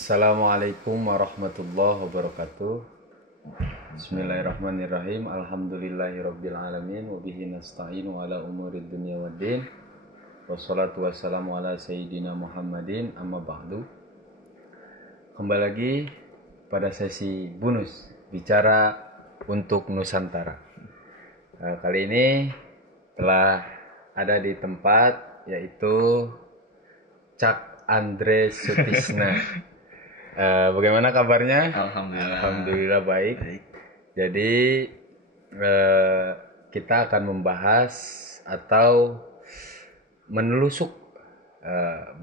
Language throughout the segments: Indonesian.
Assalamualaikum warahmatullahi wabarakatuh. Bismillahirrahmanirrahim. Alhamdulillahirabbil alamin wa bihi nasta'inu ala umurid dunya waddin. Wassalatu wassalamu ala sayyidina Muhammadin amma ba'du. Kembali lagi pada sesi bonus bicara untuk Nusantara. Kali ini telah ada di tempat yaitu Cak Andre Sutisna. Bagaimana kabarnya? Alhamdulillah baik. Jadi kita akan membahas atau menelusuk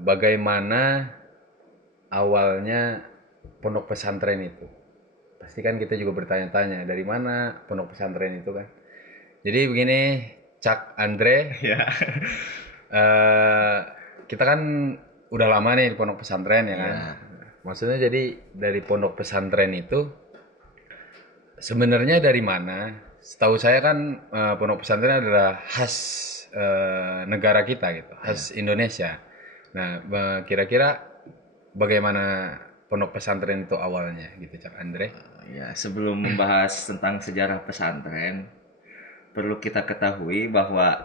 bagaimana awalnya pondok pesantren itu. Pasti kan kita juga bertanya-tanya dari mana pondok pesantren itu kan. Jadi begini, Cak Andre. Ya. Kita kan udah lama nih di pondok pesantren ya kan. Ya. Maksudnya jadi dari pondok pesantren itu sebenarnya dari mana? Setahu saya kan pondok pesantren adalah khas negara kita gitu, khas Indonesia. Nah, kira-kira bagaimana pondok pesantren itu awalnya gitu, Cak Andre? Ya, sebelum membahas tentang sejarah pesantren, perlu kita ketahui bahwa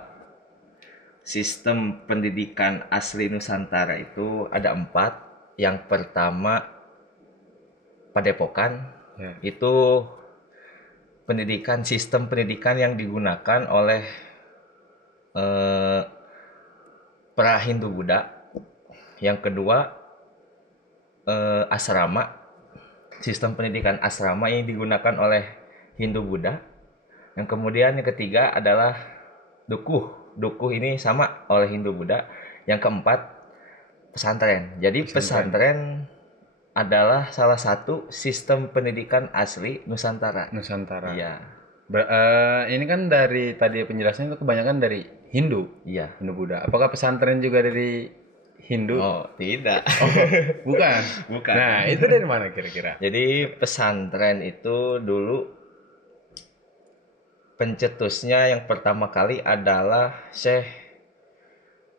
sistem pendidikan asli Nusantara itu ada 4. Yang pertama, Padepokan. Ya. Itu sistem pendidikan yang digunakan oleh para Hindu-Buddha. Yang kedua, asrama. Sistem pendidikan asrama yang digunakan oleh Hindu-Buddha. Yang kemudian yang ketiga adalah dukuh. Dukuh ini sama oleh Hindu-Buddha. Yang keempat, pesantren. Jadi pesantren adalah salah satu sistem pendidikan asli Nusantara. Iya. Ini kan dari tadi penjelasan itu kebanyakan dari Hindu. Iya. Hindu Buddha. Apakah pesantren juga dari Hindu? Oh, tidak. Oh, bukan. Bukan. Nah, itu dari mana kira-kira? Jadi pesantren itu dulu pencetusnya yang pertama kali adalah Syekh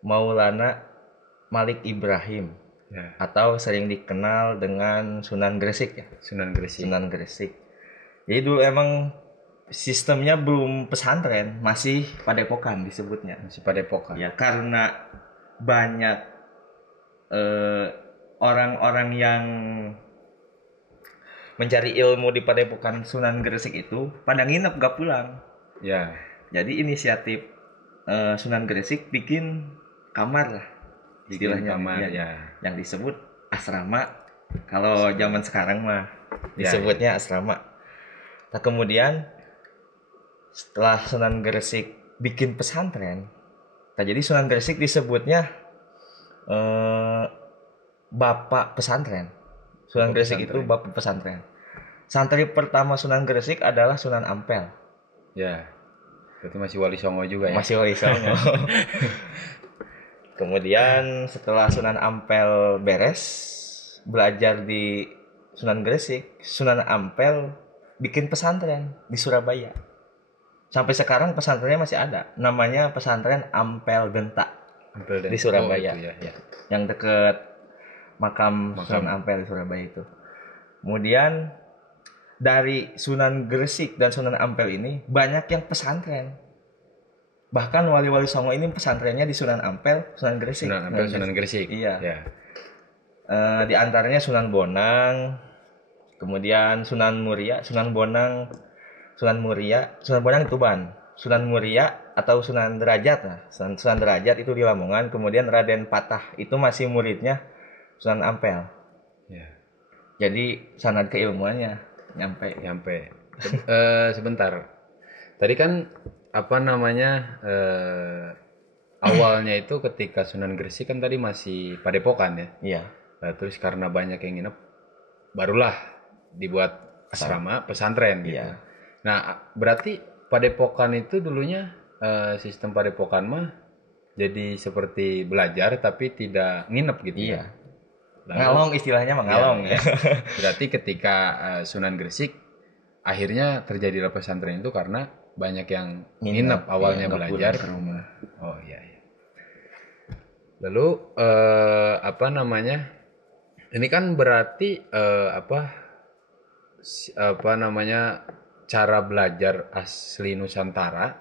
Maulana Malik Ibrahim, ya, atau sering dikenal dengan Sunan Gresik ya. Sunan Gresik. Jadi dulu emang sistemnya belum pesantren, masih padepokan disebutnya. Masih padepokan. Ya, karena banyak orang-orang yang mencari ilmu di padepokan Sunan Gresik itu pada nginep gak pulang. Ya. Jadi inisiatif Sunan Gresik bikin kamar lah. Istilahnya kamar, ya, yang disebut asrama. Kalau zaman sekarang mah disebutnya asrama. Nah, kemudian setelah Sunan Gresik bikin pesantren, nah jadi Sunan Gresik disebutnya Bapak Pesantren. Sunan Gresik itu Bapak Pesantren. Santri pertama Sunan Gresik adalah Sunan Ampel. Ya. Berarti masih Wali Songo juga ya? Masih Wali Songo. Kemudian setelah Sunan Ampel beres belajar di Sunan Gresik, Sunan Ampel bikin pesantren di Surabaya. Sampai sekarang pesantrennya masih ada. Namanya Pesantren Ampel Denta di Surabaya. Oh, itu ya. Yang dekat makam Sunan Ampel di Surabaya itu. Kemudian dari Sunan Gresik dan Sunan Ampel ini banyak yang pesantren. Bahkan Wali-Wali Songo ini pesantrennya di Sunan Ampel, Sunan Gresik. Sunan Gresik. Iya. Ya. Di antaranya Sunan Bonang, kemudian Sunan Muria, Sunan Bonang Tuban, Sunan Muria atau Sunan Derajat. Nah, Sunan Derajat itu di Lamongan, kemudian Raden Patah itu masih muridnya Sunan Ampel. Ya. Jadi sanad keilmuannya nyampe. Sebentar. Tadi kan awalnya itu ketika Sunan Gresik kan tadi masih padepokan ya. Iya. Terus karena banyak yang nginep, barulah dibuat asrama pesantren gitu. Iya. Nah, berarti padepokan itu dulunya sistem padepokan mah jadi seperti belajar tapi tidak nginep gitu. Iya. Lalu, ngalong istilahnya mengalong ya. Berarti ketika Sunan Gresik akhirnya terjadilah pesantren itu karena banyak yang nginep awalnya belajar ke rumah. Oh iya. Lalu Ini kan berarti apa namanya, cara belajar asli Nusantara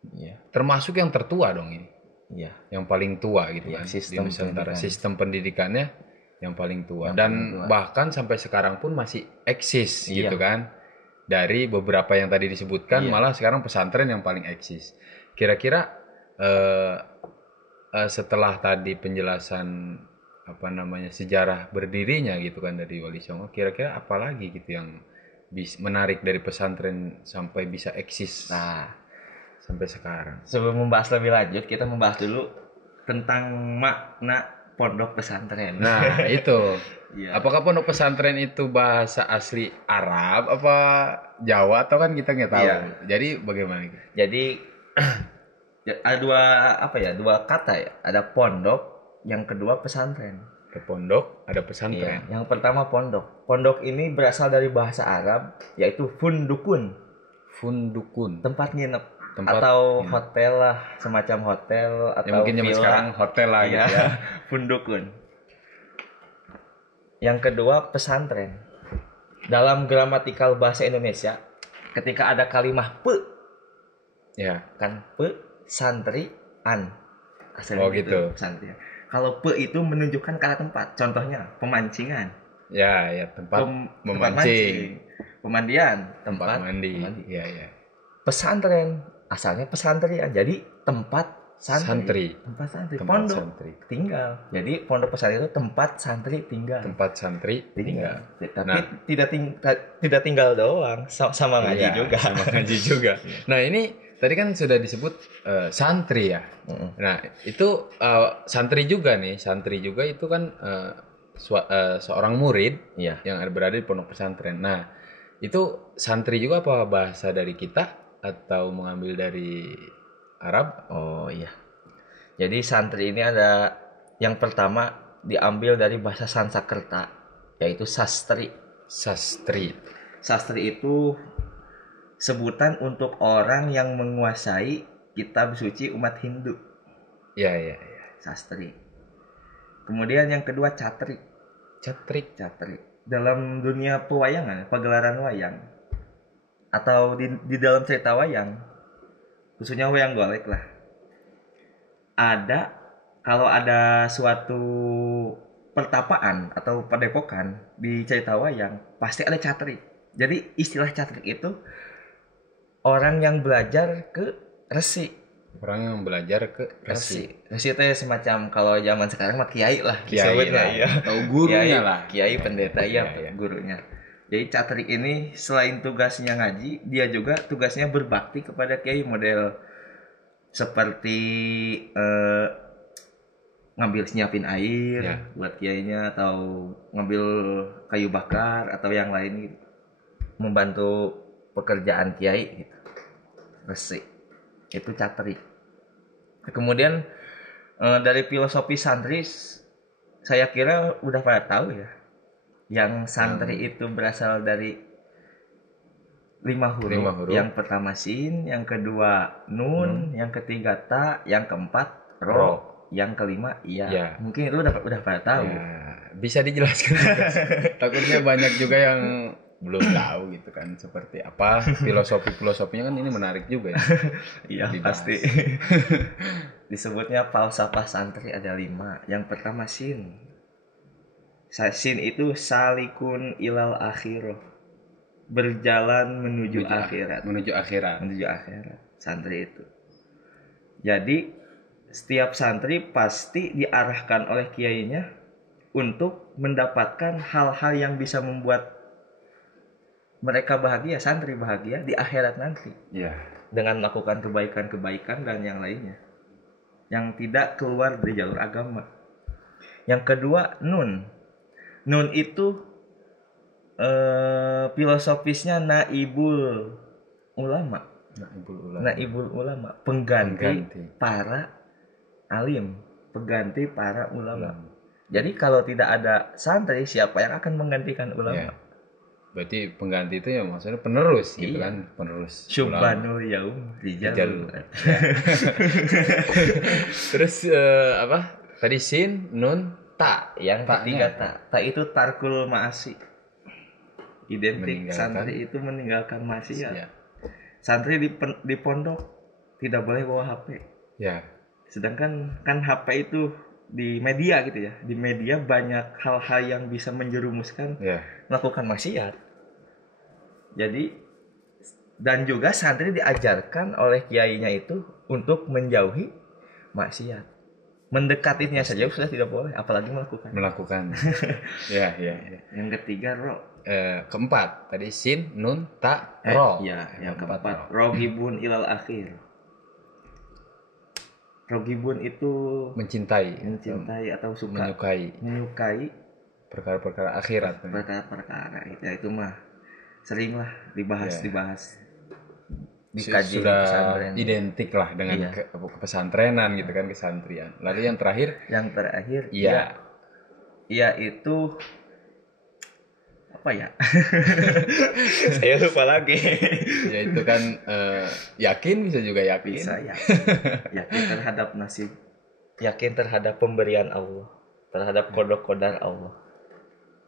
Iya. termasuk yang tertua dong ini. Iya. Yang paling tua gitu Iya, kan sistem di Nusantara. pendidikan. Sistem pendidikannya yang paling tua Yang dan paling tua. bahkan sampai sekarang pun masih eksis Iya. gitu kan. Dari beberapa yang tadi disebutkan Iya. malah sekarang pesantren yang paling eksis. Kira-kira setelah tadi penjelasan apa namanya sejarah berdirinya gitu kan dari Wali Songo, kira-kira apa lagi gitu yang menarik dari pesantren sampai bisa eksis Nah, sampai sekarang? sebelum membahas lebih lanjut, kita membahas dulu tentang makna pondok pesantren. Nah, itu. Iya. Apakah pondok pesantren itu bahasa asli Arab apa Jawa atau kan kita nggak tahu. Iya. Jadi bagaimana? Jadi ada dua kata ya. Ada pondok, yang kedua pesantren. Ada pondok, ada pesantren. Iya. Yang pertama pondok. Pondok ini berasal dari bahasa Arab, yaitu fundukun, Fundukun. tempat nginep. Tempat Atau nginep. hotel lah, semacam hotel atau Ya, mungkin zaman villa. sekarang hotel lah Iya, gitu ya. fundukun. Yang kedua pesantren. Dalam gramatikal bahasa Indonesia, ketika ada kalimah pe, Ya. kan pe, santri, an. Oh, gitu. Pesantren. Kalau pe itu menunjukkan kata tempat. Contohnya pemancingan, Ya, ya tempat tempat memancing, mancing, pemandian, tempat tempat mandi. Iya, iya. pesantren. Asalnya pesantren, jadi tempat Santri. Tempat santri. Tempat Pondok santri. tinggal. Jadi pondok pesantren itu tempat santri tinggal. Tempat santri tinggal. Tapi Nah. tidak tinggal doang, sama ngaji Iya, juga. sama ngaji juga. Nah, ini tadi kan sudah disebut santri ya. Mm-mm. Nah, itu santri juga nih. Santri juga itu kan seorang murid Iya. yang berada di pondok pesantren. Nah, itu santri juga apa bahasa dari kita atau mengambil dari Arab? Oh iya. Jadi santri ini ada yang pertama diambil dari bahasa Sanskerta, yaitu sastri. Sastri. Sastri itu sebutan untuk orang yang menguasai kitab suci umat Hindu. Ya, ya, ya. Sastri. Kemudian yang kedua catrik. Catrik. Catrik. Dalam dunia pewayangan, pagelaran wayang, atau di dalam cerita wayang, khususnya wayang golek lah, kalau ada suatu pertapaan atau padepokan di cerita wayang, pasti ada catrik. Jadi istilah catrik itu orang yang belajar ke resi. Orang yang belajar ke resi. Resi itu ya semacam, kalau zaman sekarang mah kiai lah Kiai disebutnya, lah. ya. Atau gurunya Kiai, lah. Kiai pendeta ya, Iya. gurunya. Jadi catrik ini selain tugasnya ngaji, dia juga tugasnya berbakti kepada kiai, model seperti ngambil nyiapin air Ya. buat kiainya, atau ngambil kayu bakar atau yang lain gitu. Membantu pekerjaan kiai gitu. Resi. Itu catrik. Kemudian dari filosofi santri, saya kira udah pada tahu ya. Yang santri itu berasal dari 5 huruf. 5 huruf. Yang pertama sin, yang kedua nun, yang ketiga ta, yang keempat ro, Ro. yang kelima iya. Ya. Mungkin itu udah pada tahu. Ya, bisa dijelaskan juga. Takutnya banyak juga yang belum tahu gitu kan seperti apa filosofinya kan ini menarik juga ya. Iya, Dibahas. pasti. Disebutnya falsafah santri ada 5. Yang pertama sin. Sin itu salikun ilal akhirah. Berjalan menuju akhirat. Menuju akhirat. Menuju akhirat. Santri itu. Jadi setiap santri pasti diarahkan oleh kiainya untuk mendapatkan hal-hal yang bisa membuat mereka bahagia, santri bahagia di akhirat nanti. Ya. Dengan melakukan kebaikan-kebaikan dan yang lainnya. Yang tidak keluar dari jalur agama. Yang kedua, nun. Nun itu filosofisnya naibul ulama. Naibul ulama, pengganti para alim, pengganti para ulama. Jadi kalau tidak ada santri, siapa yang akan menggantikan ulama? Ya. Berarti pengganti itu ya maksudnya penerus gitu Iya. kan, penerus. Syubbanul yaum rijalul. Terus apa? Tadi sin, nun, Tak, yang Taknya ketiga apa? tak. Tak itu tarkul ma'asi. Identik Meninggalkan. santri itu meninggalkan maksiat. Ya. Santri di pondok tidak boleh bawa HP. Ya. Sedangkan kan HP itu di media gitu ya. Di media banyak hal-hal yang bisa menjerumuskan Ya. melakukan maksiat. Jadi dan juga santri diajarkan oleh kiainya itu untuk menjauhi maksiat. Mendekatinya saja sudah tidak boleh, apalagi Melakukan. Ya, ya, ya. Yang ketiga Keempat tadi sin, nun, ta, ro. ya, yang keempat ro. rogibun ilal akhir. Rogibun itu Mencintai atau suka menyukai perkara-perkara akhirat. perkara-perkara itu mah sering lah dibahas dikaji sudah pesantren. Identik lah dengan pesantrenan gitu kan, kesantrian. Lalu yang terakhir iya itu apa ya? Saya lupa lagi. Ya itu kan yakin, bisa juga yakin. Bisa yakin terhadap nasib, yakin terhadap pemberian Allah, terhadap kodok-kodar Allah.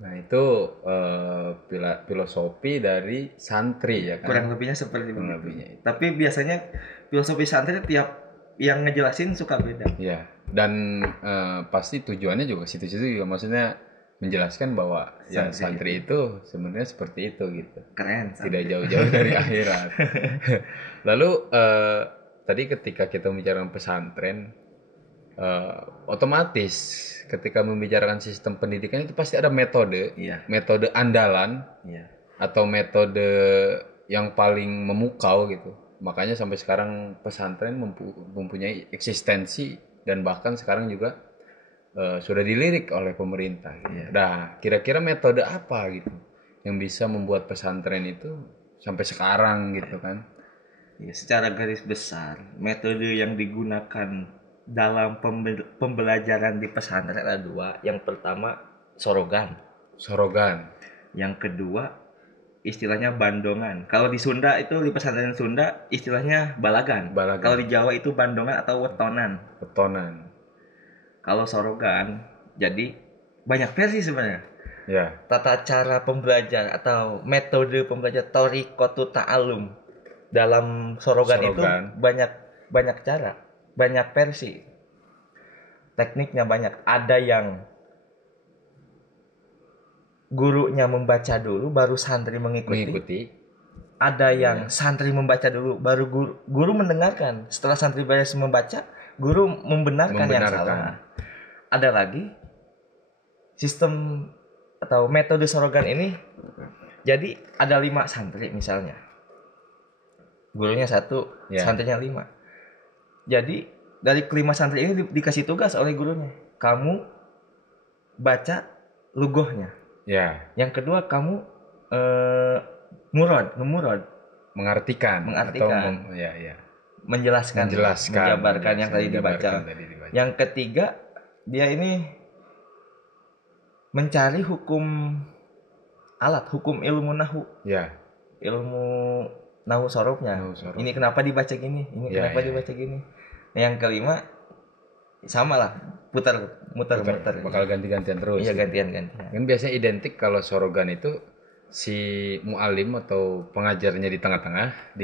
Nah itu filosofi dari santri ya kan. Kurang lebihnya seperti itu. Tapi biasanya filosofi santri tiap yang ngejelasin suka beda. Iya. Dan pasti tujuannya juga situ-situ juga, maksudnya menjelaskan bahwa santri itu sebenarnya seperti itu gitu. Keren. Santri. Tidak jauh-jauh dari akhirat. Lalu tadi ketika kita membicarakan pesantren, otomatis ketika membicarakan sistem pendidikan itu pasti ada metode, metode andalan, atau metode yang paling memukau gitu. Makanya sampai sekarang pesantren mempunyai eksistensi dan bahkan sekarang juga sudah dilirik oleh pemerintah. Gitu. Nah, kira-kira metode apa gitu yang bisa membuat pesantren itu sampai sekarang gitu kan? Ya, secara garis besar metode yang digunakan dalam pembelajaran di pesantren ada dua. Yang pertama sorogan. Yang kedua istilahnya bandongan. Kalau di Sunda itu, di pesantren Sunda istilahnya balagan. Kalau di Jawa itu bandongan atau wetonan. Kalau sorogan jadi banyak versi sebenarnya. Ya. Tata cara pembelajar atau metode pembelajar thoriqatu ta'allum dalam sorogan itu banyak cara, banyak versi. Tekniknya banyak. Ada yang gurunya membaca dulu baru santri mengikuti. Ada yang santri membaca dulu baru guru mendengarkan. Setelah santri beres membaca, guru membenarkan yang salah. Ada lagi sistem atau metode sorogan ini. Jadi ada 5 santri misalnya. Gurunya 1, santrinya 5. Jadi dari kelima santri ini dikasih tugas oleh gurunya. Kamu baca lugohnya. Yang kedua kamu ngemurod. Mengartikan. Atau menjelaskan, menjabarkan yang tadi dibaca. Yang ketiga dia ini mencari hukum ilmu nahu. Ilmu nahu sorofnya. Ini kenapa dibaca gini? Ini kenapa dibaca gini? Yang kelima sama lah, muter. Bakal ganti-gantian terus. Iya, gantian. Kan biasanya identik kalau sorogan itu si mu'alim atau pengajarnya di tengah-tengah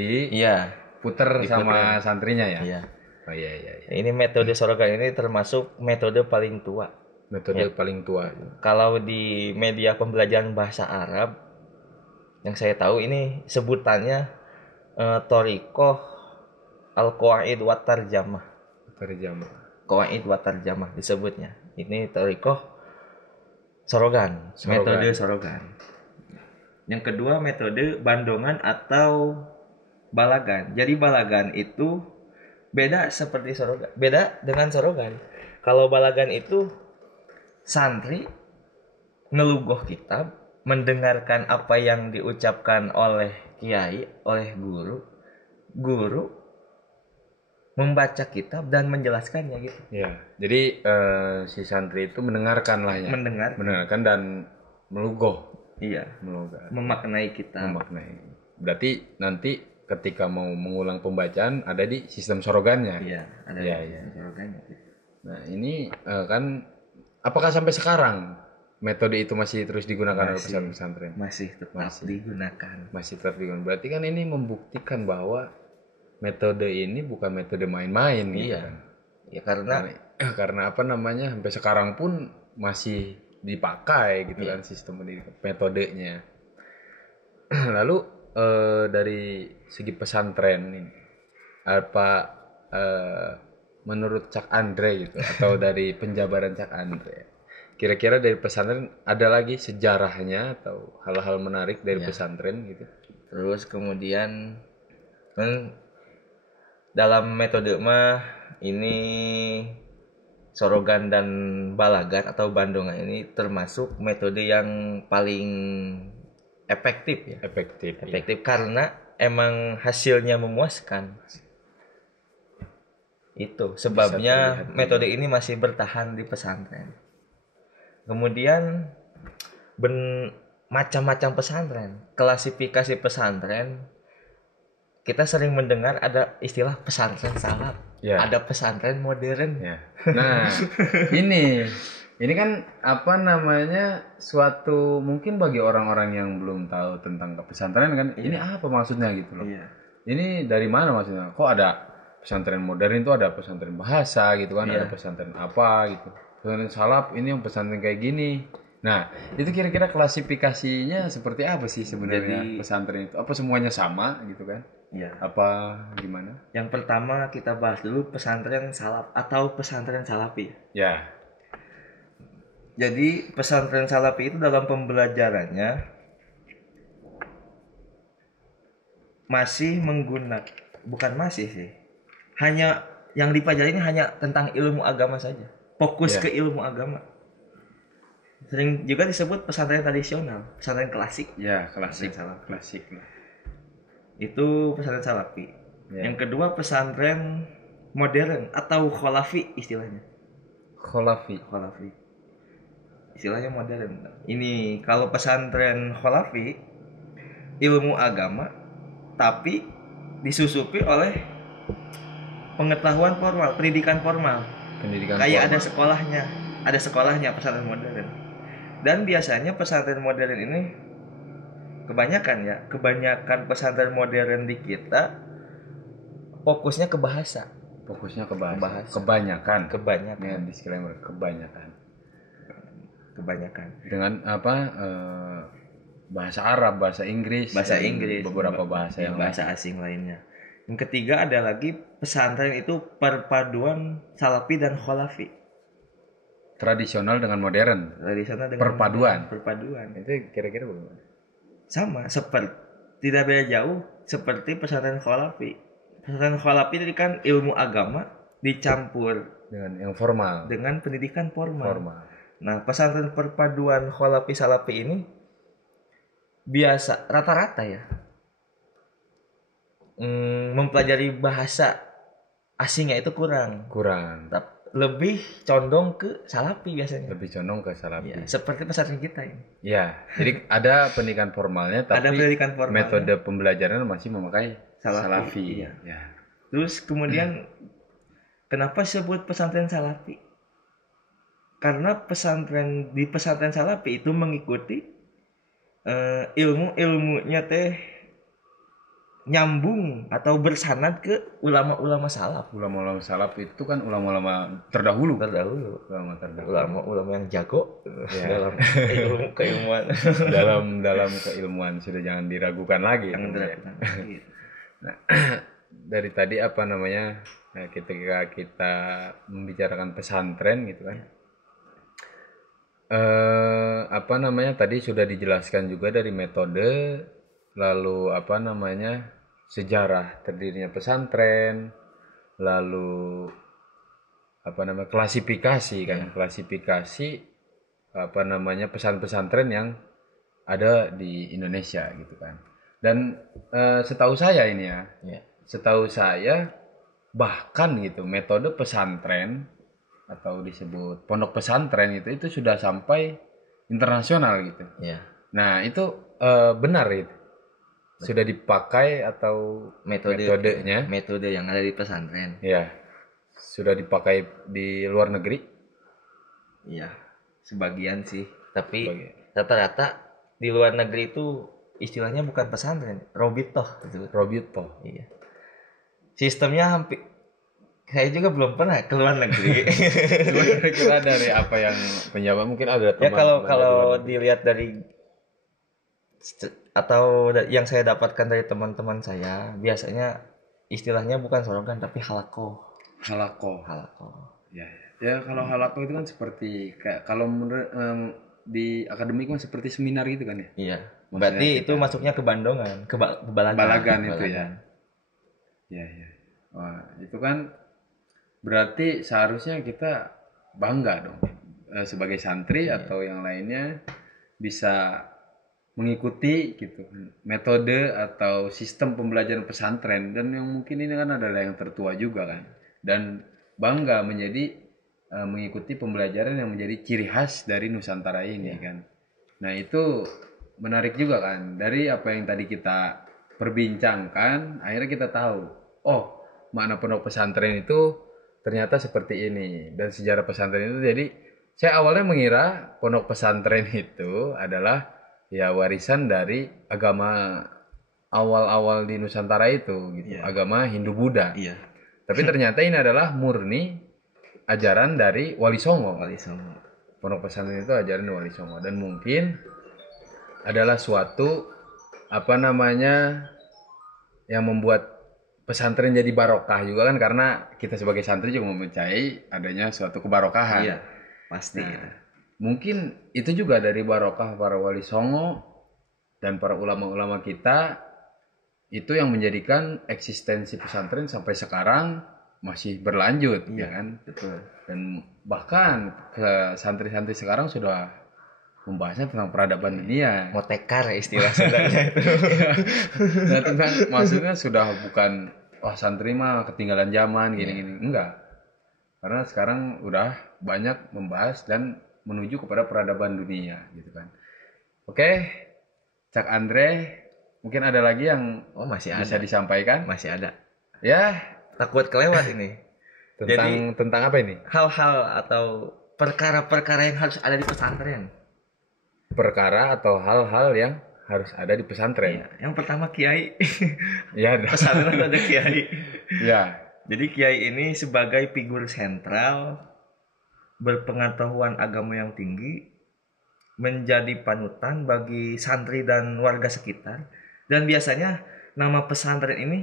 puter sama santrinya ya. Iya. Oh iya. Ini metode sorogan ini termasuk metode paling tua. Paling tua. Kalau di media pembelajaran bahasa Arab yang saya tahu ini sebutannya thoriqah al-qawaid wa tarjamah. Qawaid wa tarjamah disebutnya. Ini thoriqah sorogan, metode sorogan. Yang kedua metode bandongan atau balagan. Jadi balagan itu beda seperti sorogan. Beda dengan sorogan. Kalau balagan itu santri ngelugoh kitab, mendengarkan apa yang diucapkan oleh kiai, oleh guru membaca kitab dan menjelaskannya gitu. Ya, jadi si santri itu mendengarkan lah ya. Mendengarkan dan melugoh. Iya. Memaknai kitab. Berarti nanti ketika mau mengulang pembacaan ada di sistem sorogannya. Iya, ada di sistem sorogannya. Nah ini kan apakah sampai sekarang metode itu masih terus digunakan oleh Masih. pesantren? Masih tetap digunakan. Masih tetap digunakan. Berarti kan ini membuktikan bahwa metode ini bukan metode main-main gitu Iya. kan. Ya karena Karena apa namanya sampai sekarang pun masih dipakai gitu Iya. kan sistem pendidikan metodenya. Lalu dari segi pesantren ini apa menurut Cak Andre gitu atau dari penjabaran Cak Andre, kira-kira dari pesantren ada lagi sejarahnya atau hal-hal menarik dari pesantren gitu? terus kemudian kan dalam metode mah ini Sorogan dan Balagar atau Bandungan ini termasuk metode yang paling efektif ya. Efektif. Efektif karena emang hasilnya memuaskan. Itu sebabnya metode ini masih bertahan di pesantren. Kemudian macam-macam pesantren, klasifikasi pesantren, kita sering mendengar ada istilah pesantren salaf, Ya. ada pesantren modern. Ya. Nah, ini kan apa namanya suatu mungkin bagi orang-orang yang belum tahu tentang pesantren kan, ini apa maksudnya gitu loh. Iya. Ini dari mana maksudnya? Kok ada pesantren modern itu ada pesantren bahasa gitu kan, ada pesantren apa gitu. Pesantren salaf ini yang pesantren kayak gini. Nah, itu kira-kira klasifikasinya seperti apa sih sebenarnya pesantren itu? Apa semuanya sama gitu kan? Iya. Apa gimana? Yang pertama kita bahas dulu pesantren salaf atau pesantren salafi. Ya. Jadi pesantren salafi itu dalam pembelajarannya masih menggunakan, bukan masih sih, hanya yang dipelajari ini hanya tentang ilmu agama saja, fokus ke ilmu agama. Sering juga disebut pesantren tradisional, pesantren klasik. Ya, klasik. Pesantren salafi. Klasik lah. Itu pesantren salafi. Yang kedua pesantren modern atau kholafi istilahnya. Kholafi. Kholafi. Istilahnya modern. Ini kalau pesantren kholafi ilmu agama tapi disusupi oleh pengetahuan formal, pendidikan formal. Pendidikan Kayak formal. ada sekolahnya pesantren modern. Dan biasanya pesantren modern ini kebanyakan pesantren modern di kita fokusnya ke bahasa. Fokusnya ke bahasa. Bahasa. Kebanyakan. Kebanyakan. Dengan disclaimer kebanyakan. Dengan apa? Bahasa Arab, bahasa Inggris, dan beberapa bahasa yang bahasa asing lainnya. Yang ketiga ada lagi pesantren itu perpaduan salafi dan kholafi. tradisional dengan modern. Tradisional dengan perpaduan. Itu kira-kira bagaimana? Sama seperti tidak beda jauh seperti pesantren kholafi. Pesantren kholafi itu kan ilmu agama dicampur Dengan yang formal. dengan pendidikan formal. Nah, pesantren perpaduan kholafi salafi ini biasa rata-rata ya mempelajari bahasa asingnya itu kurang. Lebih condong ke salafi biasanya. Lebih condong ke salafi. Ya, seperti pesantren kita ini. Ya, jadi ada pendidikan formalnya, tapi Ada pendidikan formalnya. metode pembelajaran masih memakai salafi. Iya. Ya. Terus kemudian kenapa disebut pesantren salafi? Karena di pesantren salafi itu mengikuti ilmunya teh nyambung atau bersanad ke ulama-ulama salaf. Ulama-ulama salaf itu kan ulama-ulama terdahulu. Ulama-ulama yang jago dalam keilmuan. dalam keilmuan sudah jangan diragukan lagi. Nah, dari tadi apa namanya? Nah, ketika kita membicarakan pesantren gitu kan. Apa namanya? Tadi sudah dijelaskan juga dari metode, lalu apa namanya? Sejarah terdirinya pesantren, lalu apa namanya? Klasifikasi kan, klasifikasi apa namanya? Pesantren yang ada di Indonesia gitu kan. Dan setahu saya ini setahu saya bahkan gitu metode pesantren atau disebut pondok pesantren itu sudah sampai internasional gitu. Nah itu benar itu sudah dipakai atau metodenya metode yang ada di pesantren. Ya sudah dipakai di luar negeri. Iya. sebagian sih, tapi Sebagai- rata-rata di luar negeri itu istilahnya bukan pesantren, robitoh gitu. Robito. Iya. Sistemnya hampir saya juga belum pernah ke luar negeri. Cuma kira-kira dari apa yang penjawab mungkin ada Ya kalau teman-teman dari kalau luar negeri. dilihat dari atau yang saya dapatkan dari teman-teman saya, biasanya istilahnya bukan slogan tapi halako. Halako. Halako. Ya, ya. Ya, kalau halako itu kan seperti kayak kalau menurut di akademik kan seperti seminar gitu kan ya. Iya. Maksudnya Berarti itu kita- masuknya ke Bandongan, ke Balagan. Balagan itu ya. Ya, ya. Wah, itu kan berarti seharusnya kita bangga dong sebagai santri atau yang lainnya bisa mengikuti gitu metode atau sistem pembelajaran pesantren, dan yang mungkin ini kan adalah yang tertua juga kan, dan bangga menjadi mengikuti pembelajaran yang menjadi ciri khas dari Nusantara ini kan. Nah itu menarik juga kan, dari apa yang tadi kita perbincangkan akhirnya kita tahu, oh makna pondok pesantren itu ternyata seperti ini, dan sejarah pesantren itu. Jadi saya awalnya mengira pondok pesantren itu adalah ya warisan dari agama awal-awal di Nusantara itu gitu, Iya. agama Hindu Buddha. Iya. Tapi ternyata ini adalah murni ajaran dari Wali Songo. Wali Songo. Pondok pesantren itu ajaran dari Wali Songo, dan mungkin adalah suatu apa namanya yang membuat pesantren jadi barokah juga kan, karena kita sebagai santri juga mempercayai adanya suatu kebarokahan. Iya, pasti. Nah, mungkin itu juga dari barokah para wali songo dan para ulama-ulama kita, itu yang menjadikan eksistensi pesantren sampai sekarang masih berlanjut, ya kan? Betul. Dan bahkan ke santri-santri sekarang sudah membahasnya tentang peradaban dunia. Motekar istilah saudaranya itu. Nah, tentang maksudnya sudah bukan wah santri mah ketinggalan zaman gini-gini, enggak. Karena sekarang udah banyak membahas dan menuju kepada peradaban dunia gitu kan. Oke, Cak Andre, mungkin ada lagi yang Masih bisa ada. disampaikan? Masih ada. Ya, Takut kelewat ini. tentang apa ini? Hal-hal atau perkara-perkara yang harus ada di pesantren. Perkara atau hal-hal yang harus ada di pesantren. Iya. Yang pertama kiai. Ya, Pesantren ada kiai. ya, Jadi kiai ini sebagai figur sentral, berpengetahuan agama yang tinggi, menjadi panutan bagi santri dan warga sekitar. Dan biasanya nama pesantren ini,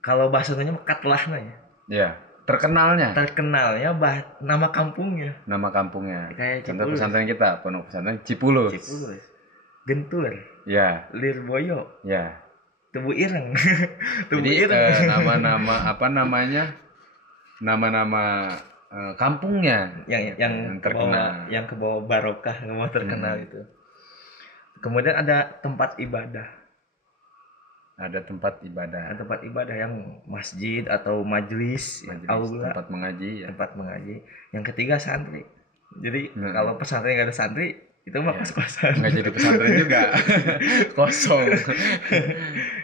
kalau bahasanya katlahna ya, ya. Terkenalnya terkenalnya nama kampungnya. nama kampungnya. Kayak Contoh Cipulus. pesantren kita, pondok pesantren Cipulus. Cipulus, Gentur, Ya, Lirboyo, ya. Tebu Ireng. Tebu Jadi Ireng. nama-nama apa namanya? Nama-nama kampungnya yang terkenal. yang ke bawah barokah, yang mau terkenal itu. Kemudian ada tempat ibadah. Ada tempat ibadah, Ada tempat ibadah yang masjid atau majelis, aula, tempat mengaji ya. tempat mengaji. Yang ketiga santri. Jadi kalau pesantren nggak ada santri, itu mah kos-kosan. Nggak jadi pesantren juga. Kosong.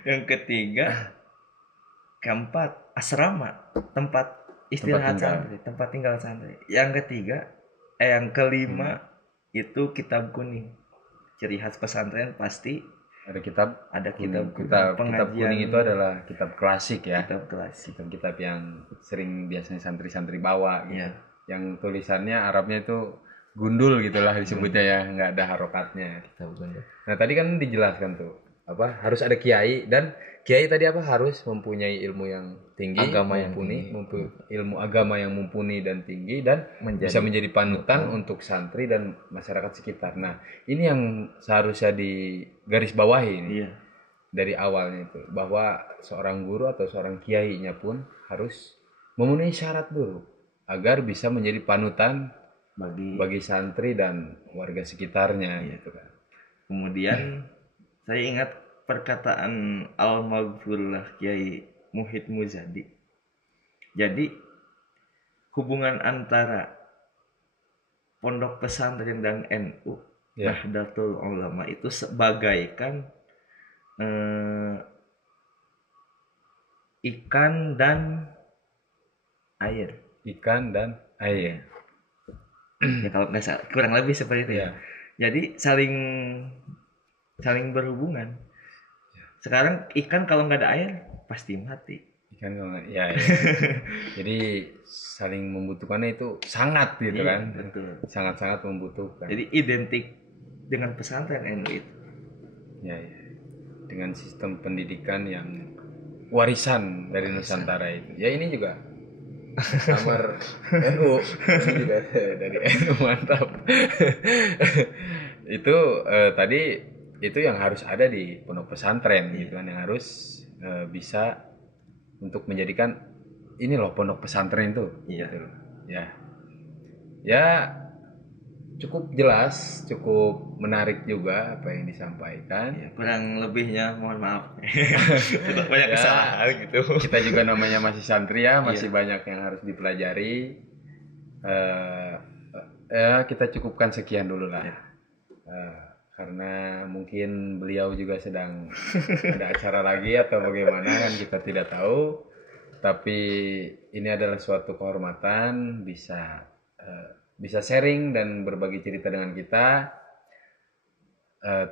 Yang ketiga, keempat asrama, tempat istirahat tinggal. santri, tempat tinggal santri. Yang ketiga, yang kelima itu kitab kuning. Ciri khas pesantren pasti Ada kitab kitab kitab pengajian, kuning itu adalah kitab klasik ya. kitab klasik. Kitab-kitab yang sering biasanya santri-santri bawa gitu. Iya. Yang tulisannya Arabnya itu gundul gitulah disebutnya ya, nggak ada harokatnya. Kitab kuning. Nah tadi kan dijelaskan tuh apa harus ada kiai, dan kiai tadi apa harus mempunyai ilmu yang tinggi, Agama yang ilmu agama yang mumpuni dan tinggi, dan bisa menjadi panutan untuk santri dan masyarakat sekitar. Nah ini yang seharusnya digarisbawahi ini Iya. dari awalnya itu, bahwa seorang guru atau seorang kiainya pun harus memenuhi syarat dulu agar bisa menjadi panutan bagi santri dan warga sekitarnya gitu kan. Kemudian saya ingat perkataan Al-Maghfurlah Kiai Muhid Muzadi. Jadi hubungan antara pondok pesantren dan NU, Nahdlatul Ulama itu sebagaikan ikan dan air. Ikan dan air. Ya kalau nggak salah, kurang lebih seperti itu ya. Jadi saling berhubungan. Sekarang ikan kalau nggak ada air pasti mati. Ikan kalau nggak, ya. Jadi saling membutuhkannya itu sangat gitu Iya, kan. betul. Sangat-sangat membutuhkan. Jadi identik dengan pesantren NU itu. Ya. Dengan sistem pendidikan yang warisan dari Nusantara itu. Ya ini juga kamar NU, ini juga dari NU, mantap. Itu tadi itu yang harus ada di pondok pesantren gitu kan, yang harus bisa untuk menjadikan ini loh pondok pesantren itu. Iya. Gitu loh. Ya cukup jelas, cukup menarik juga apa yang disampaikan. Ya, kurang lebihnya mohon maaf. Banyak kesalahan gitu. Kita juga namanya masih santri ya, masih banyak yang harus dipelajari. Kita cukupkan sekian dulu lah. Karena mungkin beliau juga sedang ada acara lagi atau bagaimana kan kita tidak tahu. Tapi ini adalah suatu kehormatan bisa sharing dan berbagi cerita dengan kita.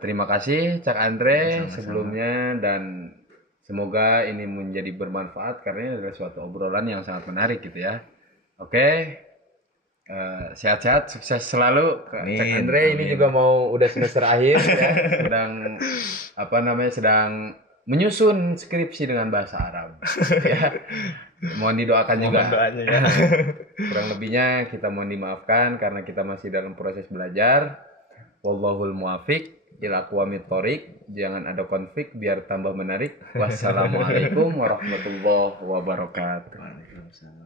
Terima kasih Cak Andre sebelumnya, dan semoga ini menjadi bermanfaat karena ini adalah suatu obrolan yang sangat menarik gitu ya. Oke. Sehat-sehat, sukses selalu Cak Andre. Ini juga udah semester akhir ya. Sedang menyusun skripsi dengan bahasa Arab. Ya. Mohon didoakan juga. Doanya ya. Kurang lebihnya kita mohon dimaafkan karena kita masih dalam proses belajar. Wallahul muwafiq ila aqwamit thoriq. Jangan ada konflik biar tambah menarik. Wassalamualaikum warahmatullahi wabarakatuh. Waalaikumsalam.